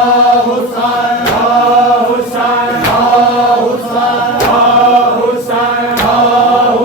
Hosanna, Hosanna, Hosanna, Hosanna.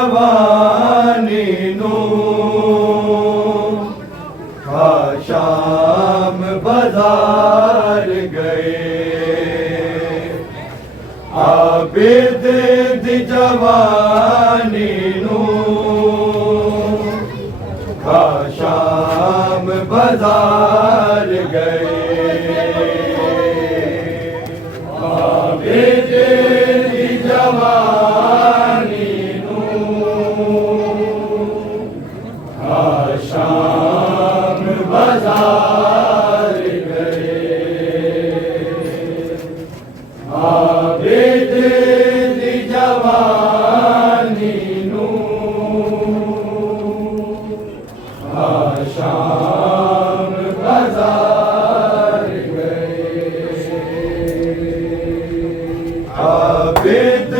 जवानी नू शाम बाजार गए आबिद दी जवानी नू शाम बाजार गए आबिद दी जवानी नू शाम बाजार गए आबिद दी जवानी नू शाम बाजार गए आबिद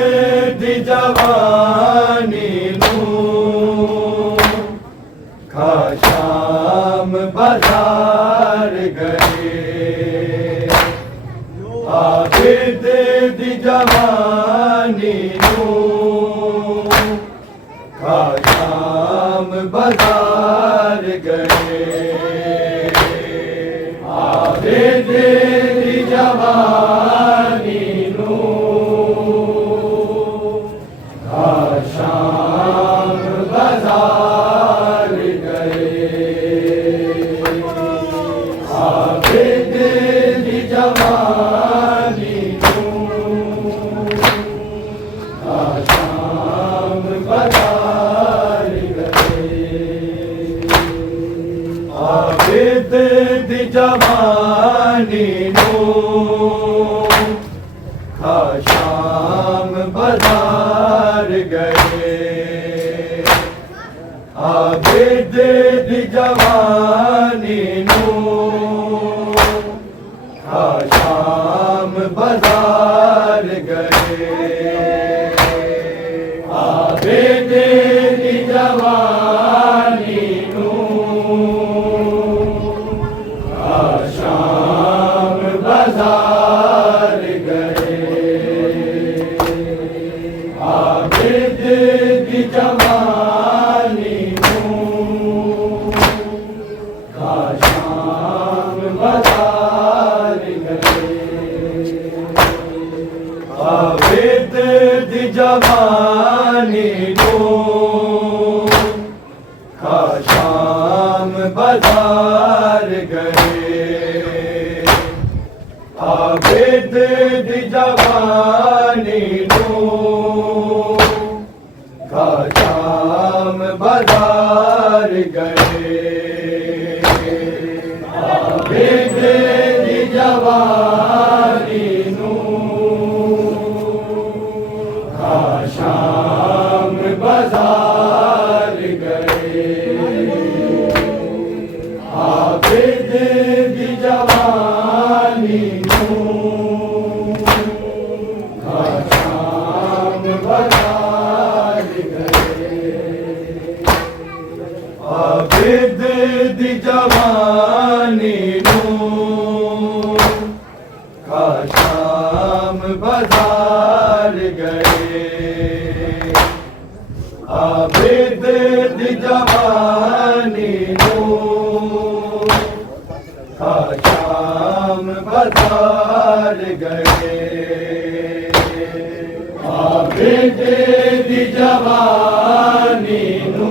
दी जवानी नू शाम बाजार गए आबिद दी जवानी नू शाम बाजार गए आबिद दी जवानी नू शाम बाजार आबिद दी जवानी नू शाम बाजार गए आबिद दी जवानी नू शाम बाजार गए आबिद दी जवानी नू शाम बाजार गए आबिद दी जवानी नू शाम बाजार गए आबिद दी जवानी नू शाम बाजार आबिद दी जवानी नू शाम बाजार गए आबिद दी जवानी नू शाम बाजार गए आबिद दी जवानी नू शाम बाजार गए आबिद दी जवानी नू शाम बाजार गए आबिद दी जवानी नू शाम बाजार गए आबिद दी जवानी नू शाम बाजार गए आबिद दी जवानी नू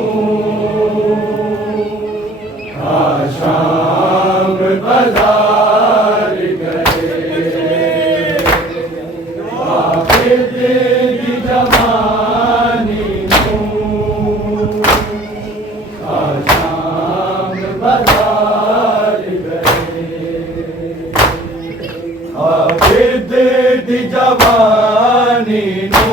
शाम बाजार गए आबिद दी जवानी नू शाम बाजार गए आबिद दी जवानी नू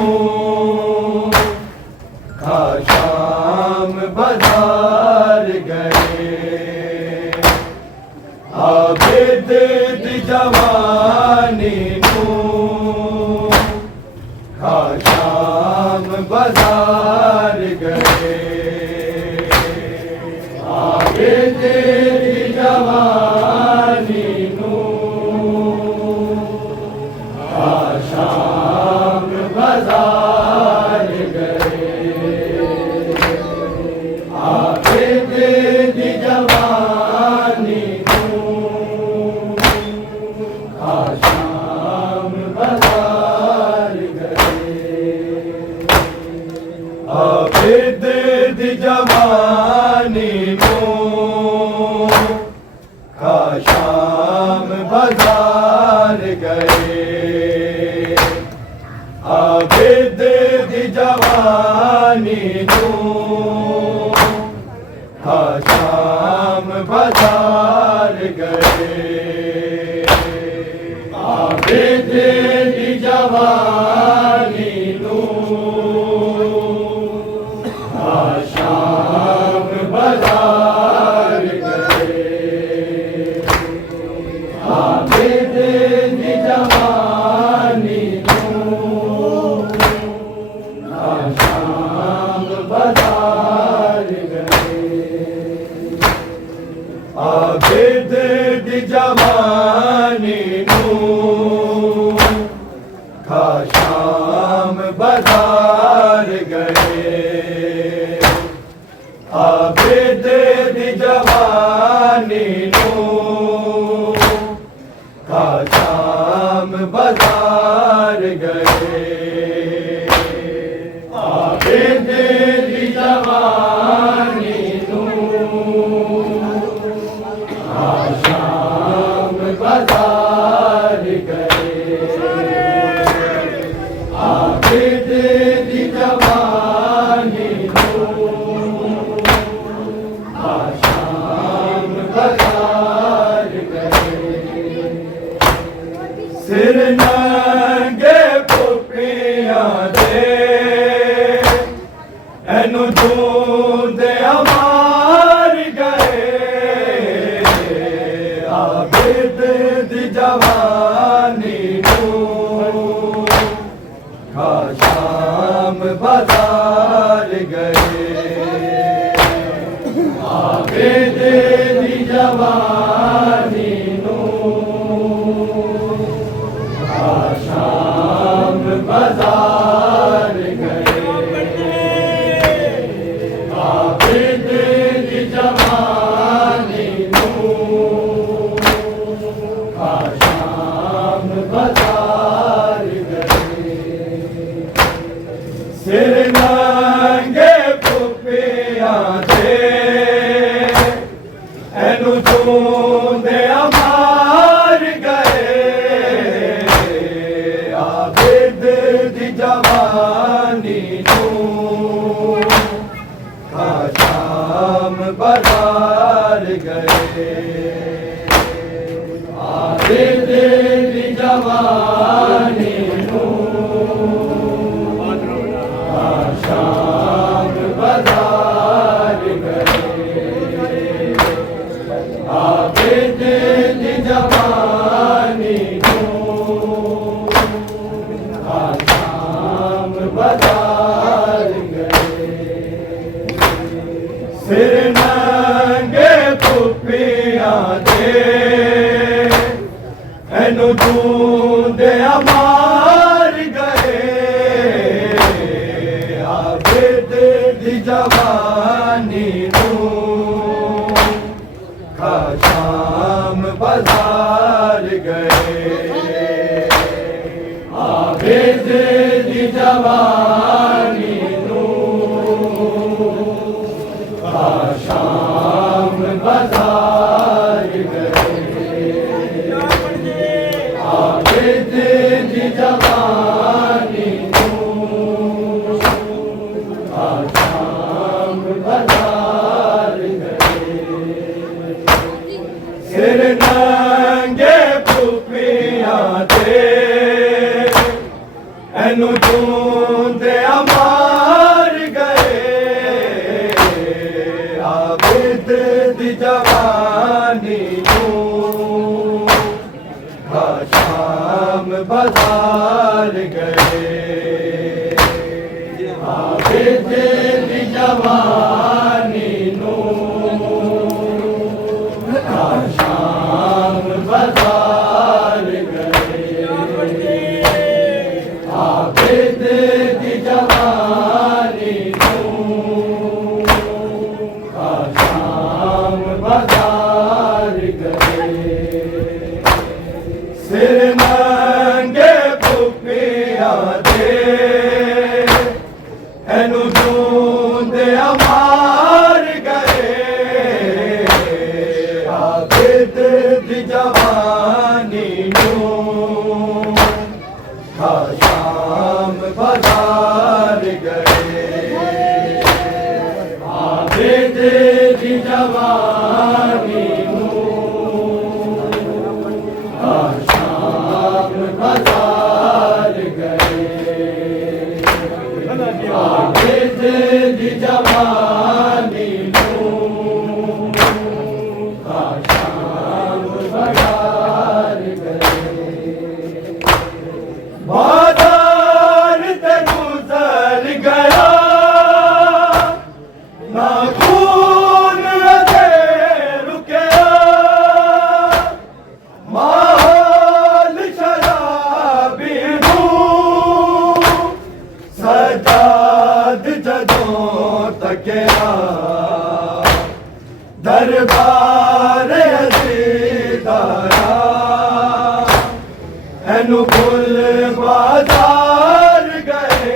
शाम बाजार गए आबिद दी जवानी नू शाम बाजार गए आबिद दी जवानी नू शाम बाजार गए दी जवानी नू खा शाम बाजार गए आबिद दी जवानी नू खा शाम बाजार गए आबिद दी जवानी नू खा शाम बाजार गए आबिद दी जवानी नू खा शाम बाजार गए आबिद दी जवानी नू खा शाम बाजार गए आबिद दी जवानी नू खा शाम बाजार गए आबिद दी जवानी नू खा शाम बाजार गए आबिद दी जवानी नू खा शाम बाजार गए सिर नंगे पुपियां दे एनु धूंदे अमार गए आबिद दी जवानी नू खा शाम बाजार गए आबिद दी जवानी नू खा शाम बाजार गए आबिद दी जवानी नू खा शाम बाजार गए सिर नंगे पुपियां दे एनु धूंदे अमार गए आबिद दी जवानी नू खा शाम बाजार गए आबिद दी जवानी नू खा शाम बाजार गए आबिद दी जवानी नू खा शाम बाजार गए सिर नंगे पुपियां दे एनु धूंदे अमार गए आबिद दी जवानी नू खा शाम बाजार गए आबिद दी जवानी नू खा शाम बाजार गए आबिद दी जवानी नू खा शाम बाजार गए सिर नंगे पुपियां दे एनु धूंदे अमार गए आबिद दी जवानी नू खा शाम बाजार गए आबिद दी जवानी नू खा शाम बाजार गए आबिद दी जवानी नू खा शाम बाजार गए सिर नंगे पुपियां दे एनु धूंदे अमार तेरी जवानी शाम बाजार गए आगे तेरी जवानी शाम बाजार गए बाजार ते गुजर गया ना खून अजे रुकया माहौल शराबी सजाद जदों तकिया दरबार अजीदारा एनु गुल बाजार गए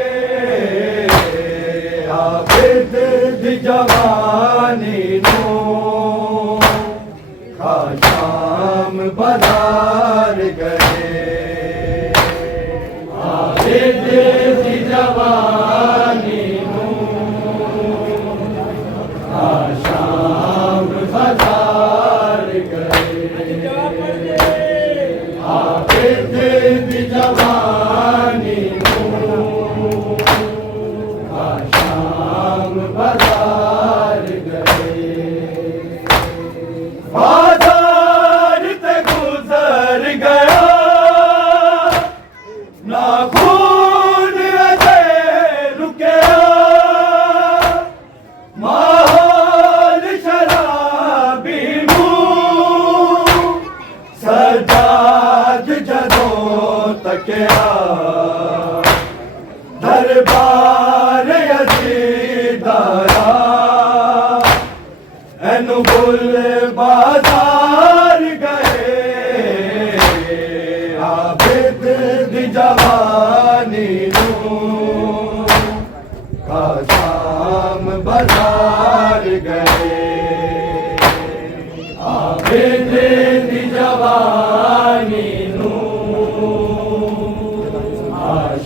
आबिद दी जवानी शाम बाजार गए आबिद दी जवानी शाम बाजार गए आबिद दी जवानी शाम बाजार गए बाजार ते गुजर गया ना खून अजे रुकया माहौल शराबी सजाद जदों तकिया दरबार अजीदारा एनु गुल बाजार गए आबिद दी जवानी शाम बाजार गए आबिद दी जवानी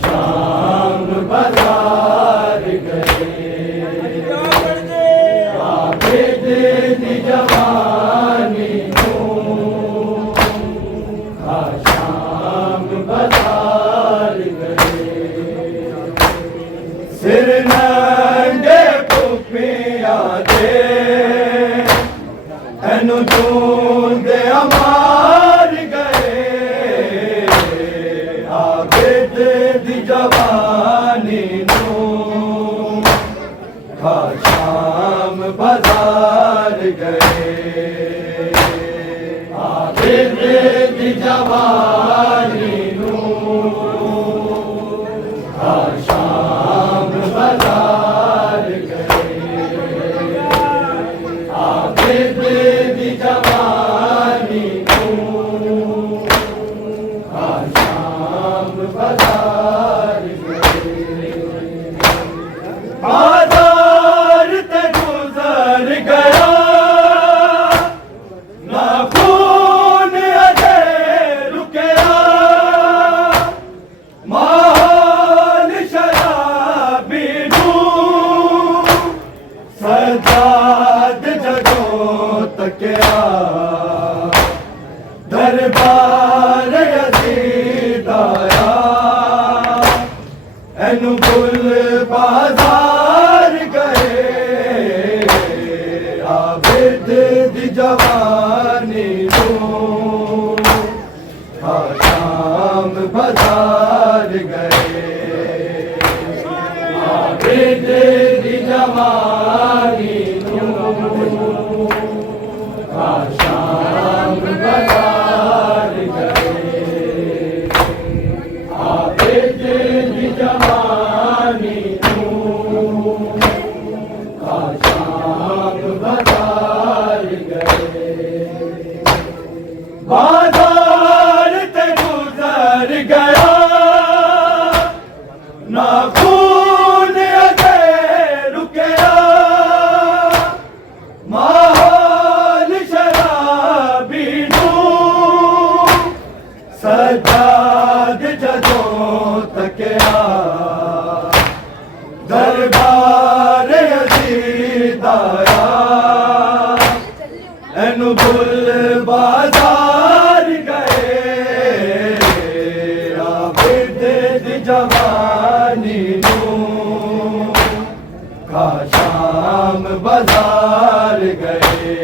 शाम बाजार गए आबिद दी जवानी शाम बाजार गए सिर नंगे पुपिया दे एनु जूंदे अमार गए आबिद दी जवानी शाम बाजार गए आबिद दी जवानी शाम बाजार गए आबिद दी जवानी शाम बाजार गए बाजार ते गुजर गया ना खून अजे रुकया माहौल शराबी सजाद जदों तकिया दरबार अजीदारा एनु गुल बाजार गए आबिद दी जवानी शाम बाजार गए आबिद दी जवानी शाम बाजार गए आबिद दी जवानी शाम बाजार गए शाम बाजार गए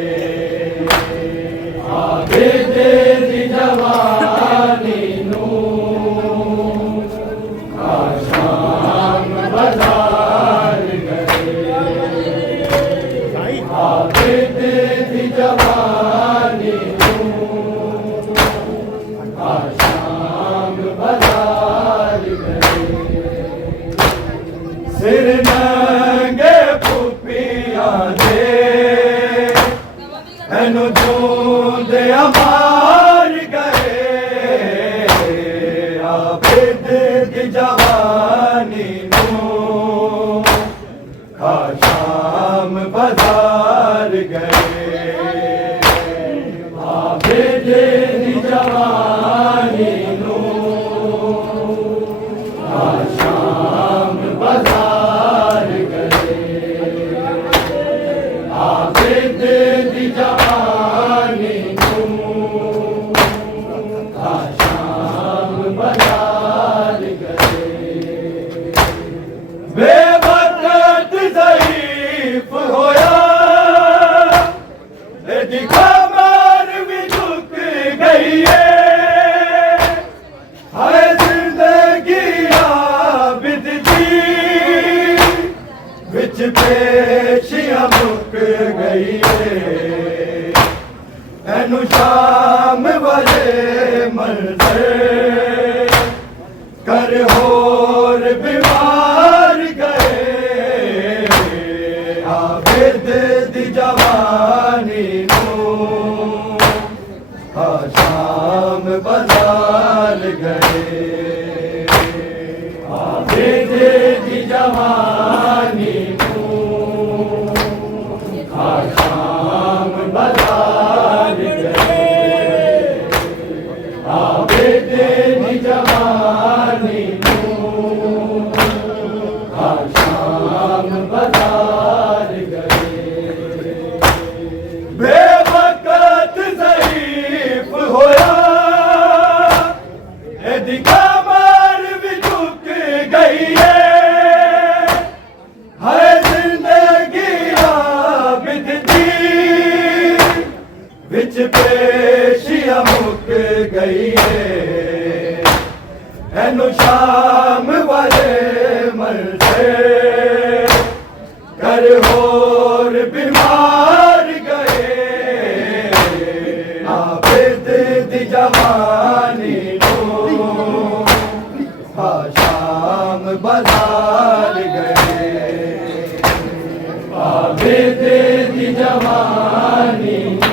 आगे तेरी जवानी नू शाम बाजार गए आगे तेरी जवानी नू शाम बाजार गए सिर नंगे पुपिया दे एनु जूंदे अमार गए आबिद दी जवानी नू शाम बाजार गए आबिद दी जवानी नू शाम बाजार गए आबिद दी जवानी नू शाम बाजार गए बेवकत ज़ईफ़ होया एदी कमर भी झुक गई है हाय जिंदगी आबिद दी विच पेशियां मुक गई है एनु शाम वाले मंज़र कर होर बीमार गए आबिद दी जवानी नू शाम बाजार गए आबिद दी जवानी नू शाम बाजार गए आबिद दी जवानी नू शाम बाजार गए बेवकत ज़ईफ़ होया एदी कमर भी झुक गई है हाय जिंदगी आबिद दी विच पेशियां मुक गई है एनु शाम वाले मरज़े कर होर बीमार गए आबिद दी जवानी नू शाम बाजार गए आबिद दी जवानी नू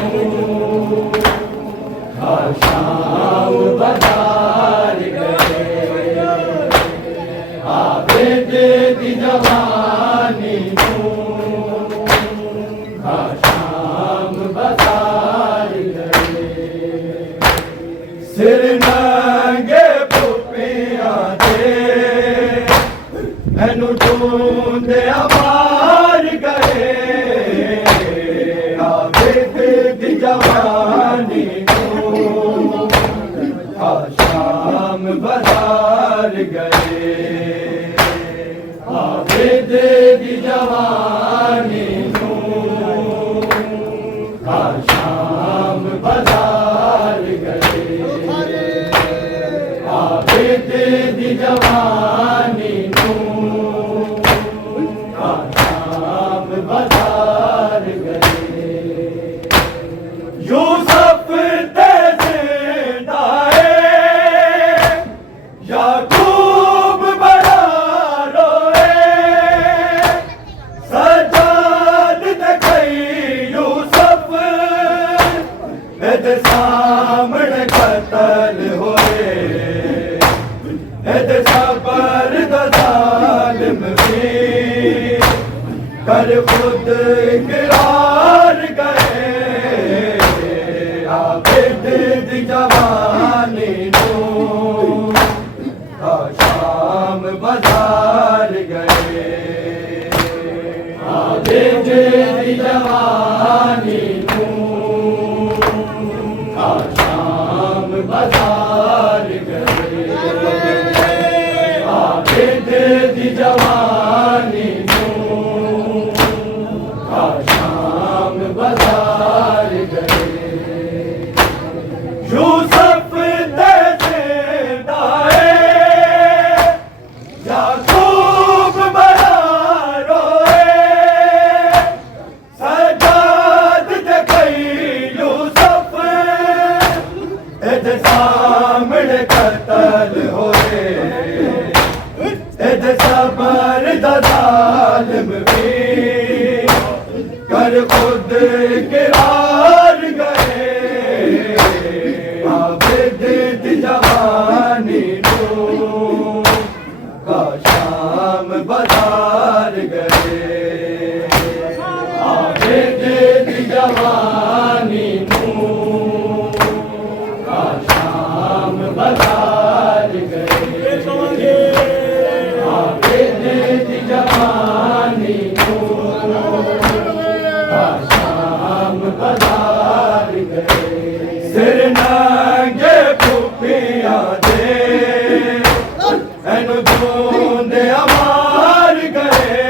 शाम बाजार गए आबिद दी जवानी नू शाम बाजार गए सिर नंगे पुपिया दे एनु ढूंढे अमार गए आबिद दी जवानी नू शाम बाजार गए आबिद दी जवानी नू शाम बाजार गए आबिद दी जवानी नू शाम बाजार गए यूसुफ ते जिंदा है याकूब बड़ा रोए सजाद तकई यूसुफ एदे सामने कत्ल होए एदे सबर दा जालिम भी कर खुद इकरार गए आबिद दी जवानी नू शाम बाजार गए आबिद दी जवानी नू शाम बाजार गए आबिद दी जवानी नू पर खुद इकरार गए आबिद दी जवानी नू का शाम बाजार गए आबिद दी जवानी नू का शाम बाजार गए आबिद दी जवानी बाजार गए सिर नांगे भुखियां दे एनु धूंदे अमार गए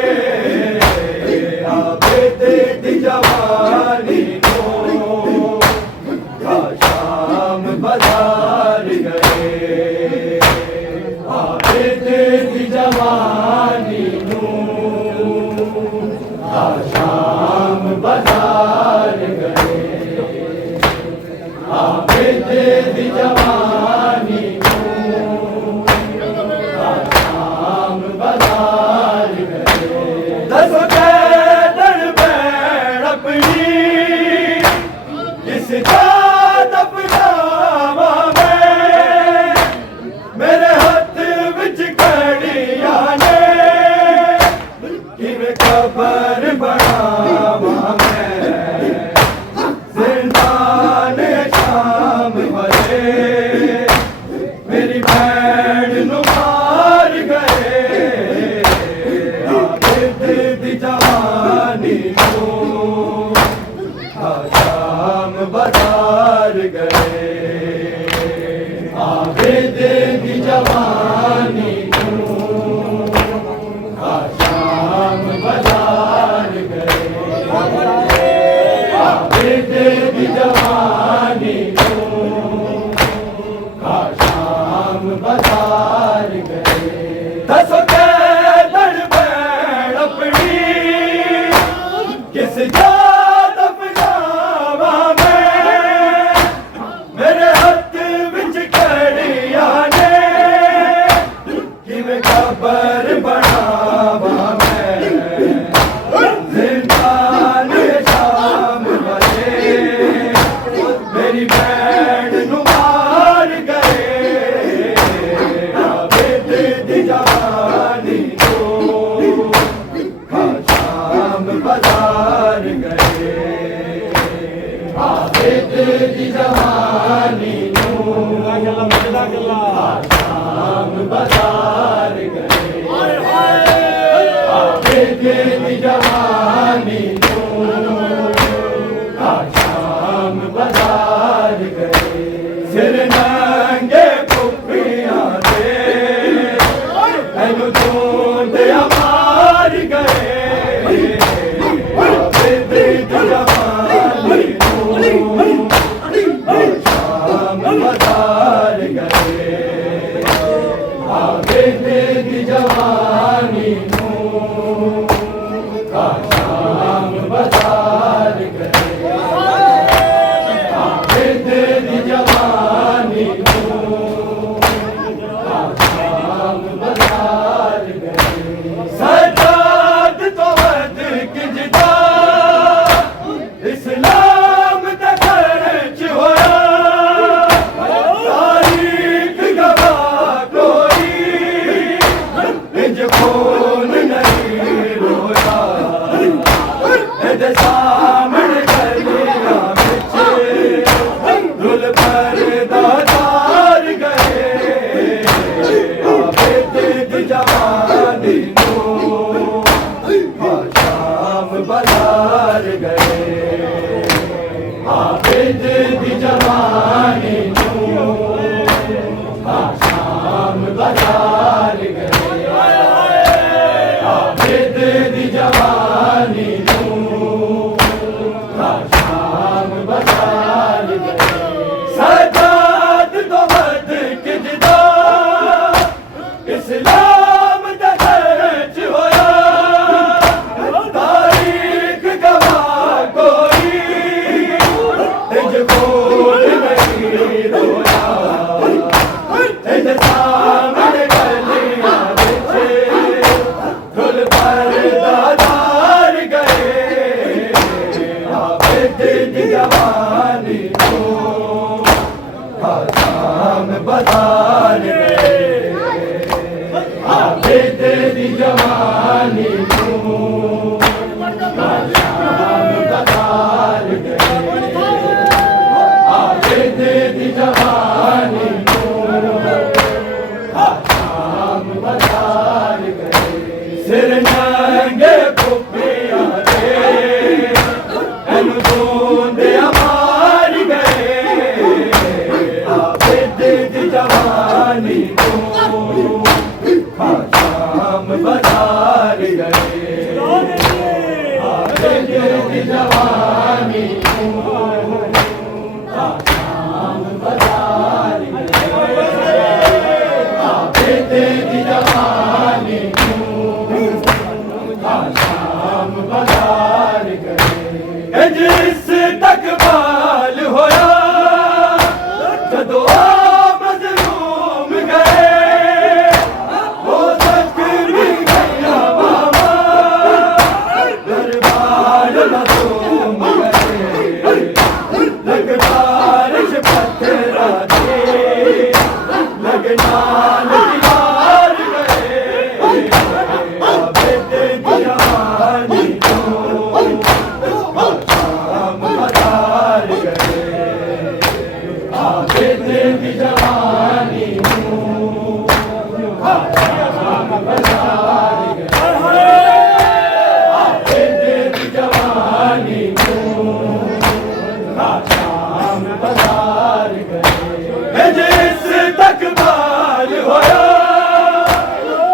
आबिद दी जवानी नू का शाम बाजार गए आबिद दी जवानी नू का शाम बाजार गए आबिद दी जवानी नू का शाम बाजार गए दसो कैदर बैठ अपनी इस जात अपनावा में मेरे हाथ विच कड़ियां ने किवें खबर बनावा मेरी भैन नू मार गए आबिद दी जवानी नू का शाम बाजार गए आबिद दी जवानी नू का शाम बाजार गए आबिद दी जवानी बाजार गए दसो कैदर बैठ अपनी किस जात अपनावा में मेरे हाथ विच कड़ियां ने किवें खबर बनावा मैं जिंदान शाम बजे मेरी भैन नू मार गए जवानी नू का शाम बाजार गए आबिद दी जवानी नू का शाम बाजार गए आबिद दी जवानी नू का शाम बाजार गए सिर नांगे भुखियां दे एनु धूंदे अमार गए आबिद दी जवानी नू का शाम बाजार गए आबिद दी जवानी नू का शाम बाजार गए आबिद दी जवानी नू का शाम बाजार सजाद तो वद किजदा इस्लाम दा खर्च होया तारीख गवाह कोई इंज खून नहीं रोया एदे सामने गलियां विच रुल पर्दा तार गए आबिद दी जवानी नू का शाम बाजार गए आबिद दी जवानी नू का शाम बाजार गए आबिद दी जवानी नू का शाम बाजार गए सजाद तो वद किजदा इस्लाम दा खर्च होया तारीख गवाह कोई इंज खून नहीं दी जवानी को शाम बाजार गए, आबिद दी जवानी को शाम बाजार गए, आबिद दी जवानी को शाम बाजार गए। सिर नंगे कुपिया दे दूंदे मार गए, आबिद दी जवानी को शाम बाजार गए, आबिद दी जवानी को शाम बाजार गए, आबिद दी जवानी को शाम बाजार गए। जिस तक बाल होया जदों मज़लूम गए, वो तक भी गया मामा दरबार मज़लूम गए, लगदार पत्थरा दे लगनाल दीवार गए, आबिद दी जवानी को शाम बाजार गए, आबिद दी जवानी को शाम बाजार गए, आबिद दी जवानी को शाम बाजार गए। जिस तक बाल होया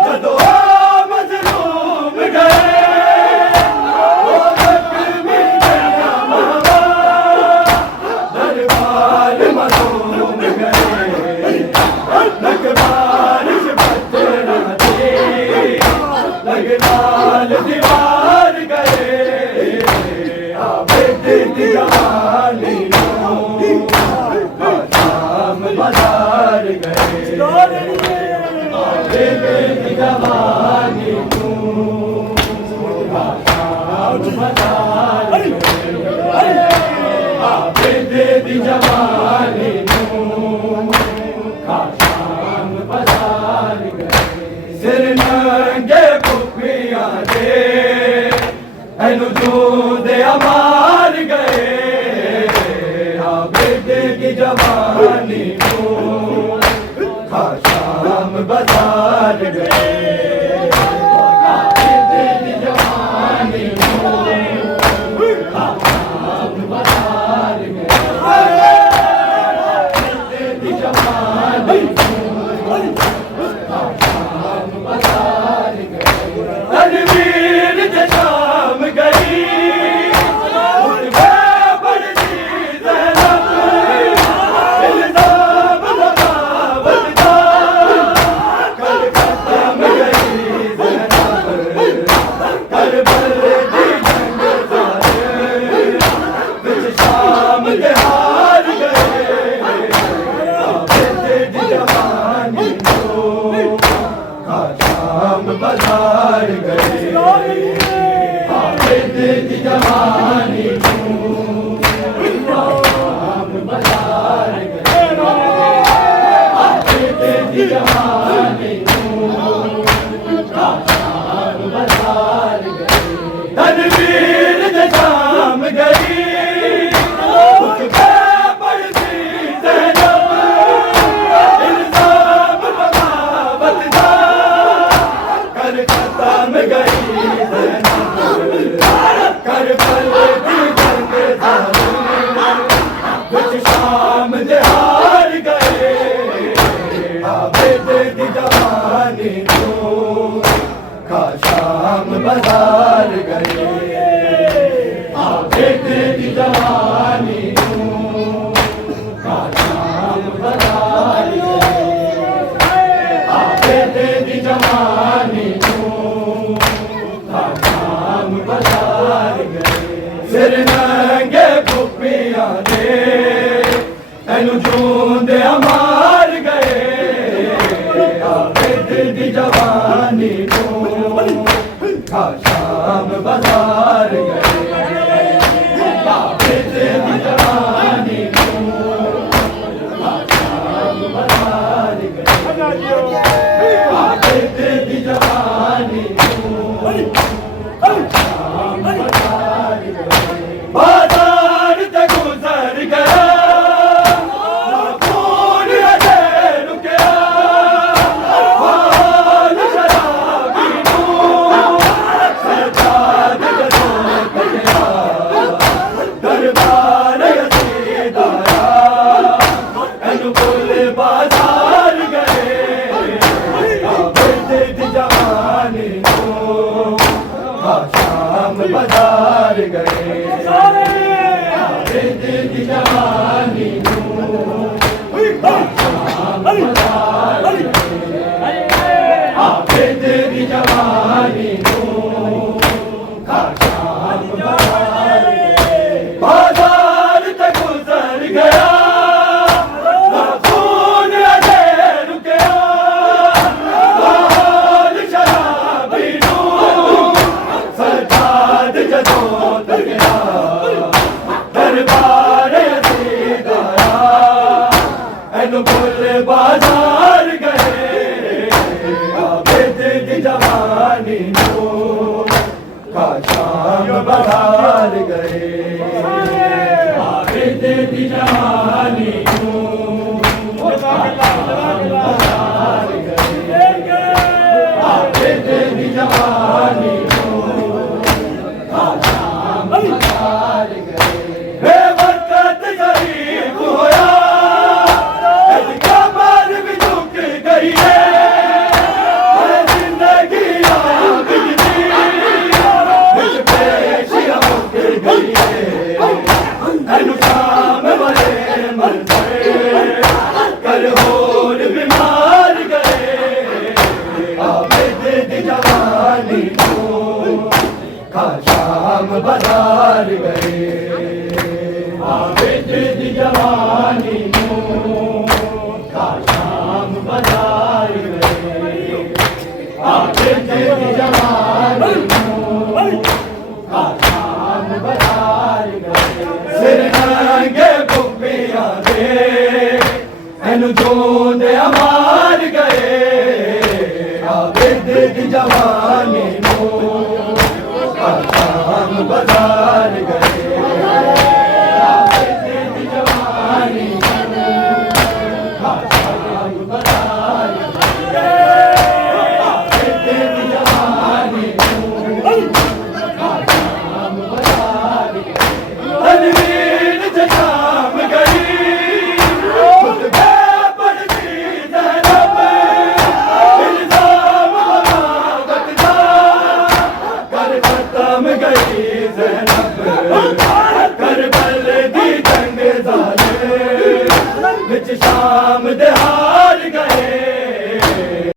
जदों मज़लूम गए, वो तक भी गया मामा दरबार मज़लूम गए, लगदार पत्थरा दे लगनाल दीवार गए, आबिद दी जवानी को शाम बाजार गए, आबिद दी जवानी को शाम बाजार गए, आबिद दी जवानी को शाम बाजार गए। सिर नंगे कुपिया दे दूंदे मार गए, आबिद दी जवानी को शाम बाजार गए, आबिद दी जवानी को शाम बाजार गए, आबिद दी जवानी को शाम बाजार गए। तनवीर जे शाम गई शाम बाजार गए, आबिद दी जवानी को शाम बाजार गए, आबिद दी जवानी को शाम बाजार गए। तनवीर जे शाम गई उस पे पड़ती ज़ैनब, इल्ज़ाम बगावत का कर खत्म गई ज़ैनब, करबल दी जंग विच शाम दे हार गए, आबिद दी जवानी को शाम बाजार गए, आबिद दी जवानी को शाम बाजार गए, आबिद दी जवानी को शाम बाजार गए। सिर नंगे कुपिया दे जूंदे मार गए, आबिद दी जवानी को शाम बाजार गए, आबिद गए आबिद दी जवानी आबिद दी जवानी बेवकत गरीब होया इसका मार भी झुक गई है जिंदगी अनुशाम वाले मर गए कर होर बीमार गए आबिद दी जवानी खा शाम बाजार गए आबिद दी जवानी खा शाम बाजार गए आबिद दी जवानी खा शाम बाजार गए सिर नंगे बुब्बियां दे एनु जोंदे मार गए आबिद दी जवानी शाम बाजार गए आबिद दी जवानी शाम बाजार गए आबिद दी जवानी शाम बाजार गए तनवीर शाम गई खुद पड़ती ज़ैनब इल्ज़ाम बगावत का कर खत्म गई ज़ैनब करबल दी जंग ज़ालिम विच शाम दे